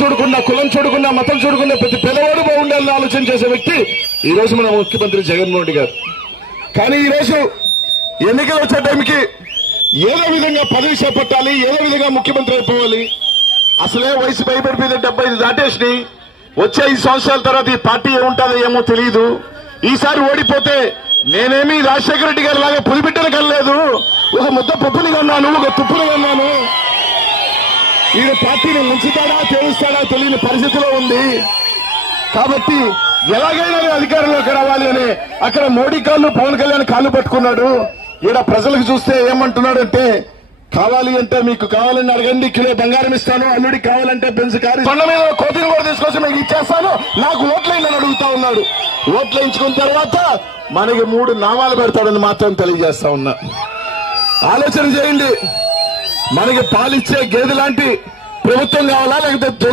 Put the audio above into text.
చూడకుండా, కులం చూడకుండా, మతం చూడకుండా ప్రతి పేదవాడు బాగుండాలని ఆలోచన చేసే వ్యక్తి ఈ రోజు మన ముఖ్యమంత్రి జగన్మోహన్ రెడ్డి గారు. కానీ ఈ రోజు ఎన్నికలు వచ్చే టైంకి ఏదో విధంగా పదవి చేపట్టాలి, ఏదో విధంగా ముఖ్యమంత్రి అయిపోవాలి. అసలే వయసు భయపడిపోయింది, 75 దాటేసి వచ్చే 5 సంవత్సరాల తర్వాత ఈ పార్టీ ఏముంటుందో ఏమో తెలియదు. ఈసారి ఓడిపోతే నేనేమి రాజశేఖర రెడ్డి గారి లాగా పులిబిడ్డను కనలేదు, ఒక ముద్ద పప్పుని కన్నాను, ఒక తుప్పుని కన్నాను. ఈయన పార్టీని ముంచుతాడా తేలుస్తాడా తెలియని పరిస్థితిలో ఉంది. కాబట్టి ఎలాగైనా అధికారంలోకి రావాలి అని అక్కడ మోడీ కాళ్ళు, పవన్ కళ్యాణ్ కాళ్ళు పట్టుకున్నాడు. ఈడ ప్రజలకు చూస్తే ఏమంటున్నాడంటే, కావాలి అంటే మీకు కావాలని అడగండి, కిలో బంగారం ఇస్తాను, అల్లుడికి కావాలంటే బెంజ్ కారు, కొండ మీద కోతిని కూడా తీసుకొచ్చి మీకు ఇచ్చేస్తాను, నాకు ఓట్లైందని అడుగుతా ఉన్నాడు. ఓట్లు వేయించుకున్న తర్వాత మనకి 3 నామాలు పెడతాడని మాత్రం తెలియజేస్తా ఉన్నా. ఆలోచన చేయండి, మనకి పాలిచ్చే గేదె లాంటి ప్రభుత్వం కావాలా లేకపోతే